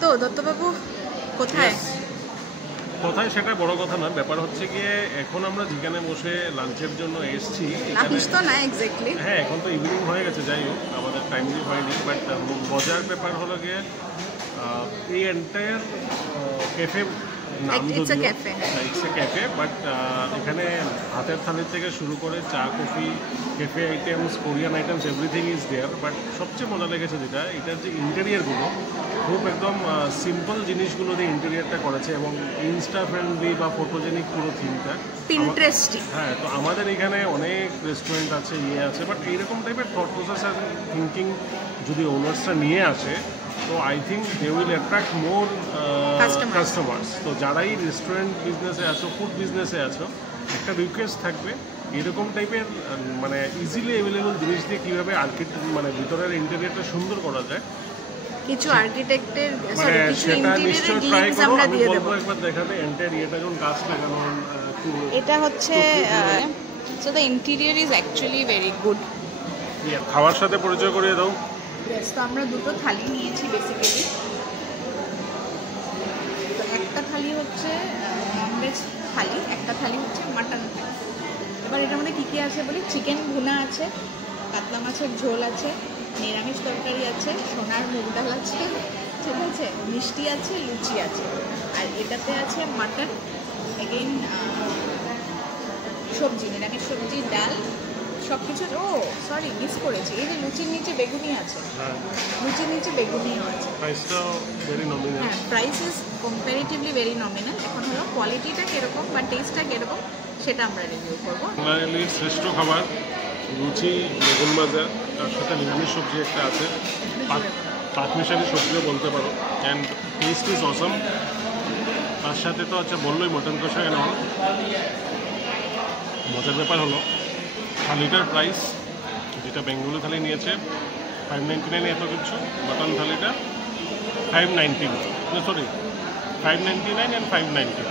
তো দত্তবাবু কোথায়? কোথায় সেটা বড় কথা না, ব্যাপার হচ্ছে গিয়ে এখন আমরা যেখানে বসে লাঞ্চের জন্য এসেছি তো না এক্স্যাক্টলি, হ্যাঁ এখন তো ইভিনিং হয়ে গেছে, যাই হোক আমাদের টাইমলি হয়নি, বাট মজার ব্যাপার হলো গিয়ে এই এন্টায়ার ক্যাফে নাম ইটস আ ক্যাফে, বাট এখানে হাতের থালির থেকে শুরু করে চা coffee cafe items Korean items everything is there. But সবচেয়ে মজা লেগেছে যেটা, এটার যে ইন্টেরিয়ারগুলো খুব একদম সিম্পল জিনিসগুলো দিয়ে ইন্টেরিয়ারটা করেছে এবং ইনস্টা ফ্রেন্ডলি বা ফটোজেনিক পুরো থিমটা পিন্টারেস্টিং। হ্যাঁ, তো আমাদের এখানে অনেক রেস্টুরেন্ট আছে, আছে, বাট এইরকম টাইপের থট প্রসেস আর থিঙ্কিং যদি ওনার্সরা নিয়ে আসে তো I think they will attract more customers. তো যারাই রেস্টুরেন্ট বিজনেসে আছো, ফুড বিজনেসে আছো, একটা রিকোয়েস্ট থাকবে এরকম টাইপের মানে ইজিলি অ্যাভেলেবল জিনিস দিয়ে কীভাবে মানে ভিতরের ইন্টেরিয়রটা সুন্দর করা যায়, কিছু আর্কিটেক্টের মানে সেটা নিশ্চয়ই ট্রাই করো। আমি বলবো একবার দেখাতে ইন্টেরিয়রটা যখন কাজ লাগানো। এটা হচ্ছে so the interior is actually very good. খাওয়ার সাথে পরিচয় করিয়ে দাও। তো আমরা দুটো থালি নিয়েছি বেসিক্যালি। তো একটা থালি হচ্ছে ননভেজ থালি, একটা থালি হচ্ছে মাটন থালি। এবার এটার মধ্যে কী কী আছে বলি, চিকেন ভুনা আছে, কাতলা মাছের ঝোল আছে, নিরামিষ তরকারি আছে, সোনার মুগ ডাল আছে, ঠিক আছে, মিষ্টি আছে, লুচি আছে, আর এটাতে আছে মাটন, এগেইন সবজি, নিরামিষ সবজি, ডাল, সব কিছু। ও সরি, মিস করেছি, এই যে লুচির নিচে বেগুনি আছে, লুচির নিচে বেগুনিও আছে। হ্যাঁ, price is comparatively very nominal. এখন হলো কোয়ালিটিটা কীরকম বা টেস্টটা কীরকম সেটা আমরা রিভিউ করবো। বাঙালির শ্রেষ্ঠ খাবার লুচি, বেগুন ভাজা, তার সাথে নিরামিষ সবজি একটা আছে, পাঁচমিশালি সবজিও বলতে পারো, অ্যান্ড টেস্ট ইজ অসম। তার সাথে তো আচ্ছা বললোই মটন কষা এন অল। মজার ব্যাপার হলো থালিটার প্রাইস, যেটা বেঙ্গলি থালি নিয়েছে 599 এত কিছু, মটন থালিটা 590, sorry 599 and 590,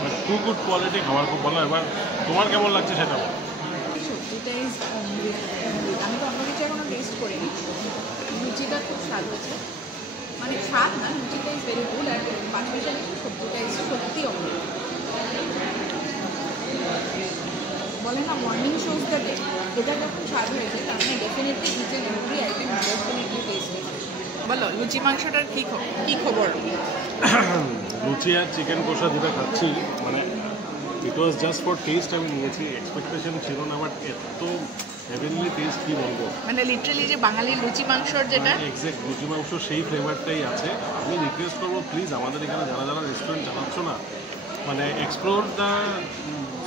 but too good quality, খাবার খুব ভালো। এবার তোমার কেমন লাগছে সেটা বলো। সবজিটা ইজ অমৃত। আমি তো অন্য কিছু এখনো টেস্ট করিনি। লুচিটা খুব স্বাদ হয়েছে, মানে স্বাদ না, লুচিটা ইজ ভেরি গুড, আর পাঁচমিশালি সবজিটা ইজ সত্যি অমৃত। বলে না মর্নিং শোজ দ্য ডে, এটা যখন স্বাদ হয়েছে তার মানে definitely each and every item definitely tasty. বলো লুচি মাংসটার কী খবর? লুচি আর চিকেন কষা যেটা খাচ্ছি, মানে ইট ওয়াজ জাস্ট ফর টেস্ট। আমি নিয়েছি, এক্সপেকটেশন ছিল না, বাট এত হেভেনলি টেস্ট কী বলবো, মানে লিটারালি যে বাঙালির লুচি মাংসর যেটা এক্স্যাক্ট লুচি মাংস সেই ফ্লেভারটাই আছে। আমি রিকোয়েস্ট করবো প্লিজ আমাদের এখানে যারা যারা রেস্টুরেন্ট চালাচ্ছ না, মানে এক্সপ্লোর দ্য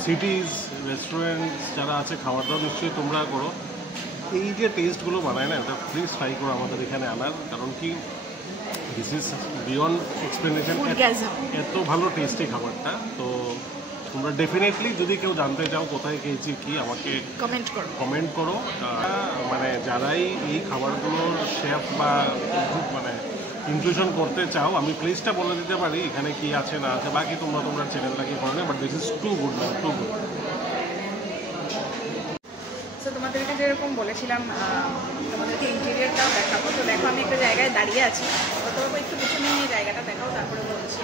সিটিজ, রেস্টুরেন্ট যারা আছে, খাওয়ার দাওয়া নিশ্চয়ই তোমরা করো। এই যে টেস্টগুলো বানায় না, এটা প্লিজ ট্রাই করো আমাদের এখানে আনার, কারণ কি দিস ইজ বিয়ন্ড এক্সপ্লেনেশন, এত ভালো টেস্টি খাবারটা। তো তোমরা ডেফিনেটলি যদি কেউ জানতে চাও কোথায় খেয়েছি কি, আমাকে কমেন্ট করো। মানে যারাই এই খাবারগুলোর শেফ বা মানে ইনক্লুশন করতে চাও, আমি প্লেসটা বলে দিতে পারি এখানে কি আছে না আছে, বাকি তোমরা চ্যানেলটা কি করে না, but this is too good, man, too good. তো তোমাদেরকে যেরকম বলেছিলাম তোমাদেরকে ইন্টেরিয়রটাও দেখাবো। তো দেখো আমি একটা জায়গায় দাঁড়িয়ে আছি, অতটুকু একটু পিছনে নিয়ে জায়গাটা দেখাও, তারপরে বলছি।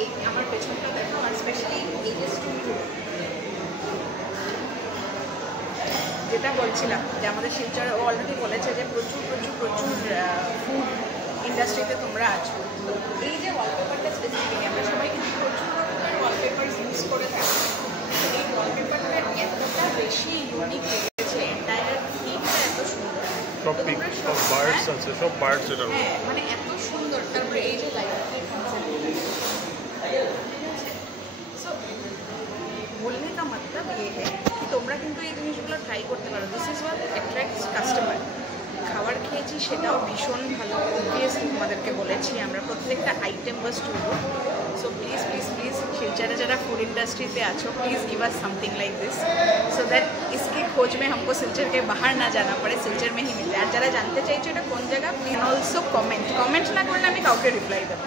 এই আমার পেছনটা দেখো, আর স্পেশালি এই যে স্টুডিও, যেটা বলছিলাম যে আমাদের শিলচরে ও অলরেডি বলেছে যে প্রচুর প্রচুর প্রচুর ফুড ইন্ডাস্ট্রিতে তোমরা আছো। তো এই যে ওয়ালপেপারটা স্পেসিফিক্যালি আমরা সবাই কিন্তু প্রচুর রকমের ওয়ালপেপার ইউজ করে থাকি। এই ওয়ালপেপারটা এতটা বেশি ইউনিক লেগেছে, এন্টায়ার থিমটা এত সুন্দর, হ্যাঁ মানে এত সুন্দর। তারপরে এই যে লাইট बोलने का मतलब ये है कि তোমরা কিন্তু এই জিনিসগুলো ট্রাই করতে পারো। This is what attracts customer. খাবার খেয়েছি সেটাও ভীষণ ভালো, অবভিয়াসলি তোমাদেরকে বলেছি আমরা প্রত্যেকটা আইটেম বাস too good. So please please please শিলচরে যারা फूड इंडस्ट्री पे आछो, please give us something like this so that इसकी खोज में हमको सिलचर के बाहर ना जाना पड़े, सिलचर में ही मिल जाए। আর যারা জানতে চাইছো এটা কোন জায়গা, প্লিজ অলসো কমেন্ট না করলে আমি কাউকে রিপ্লাই দেবো।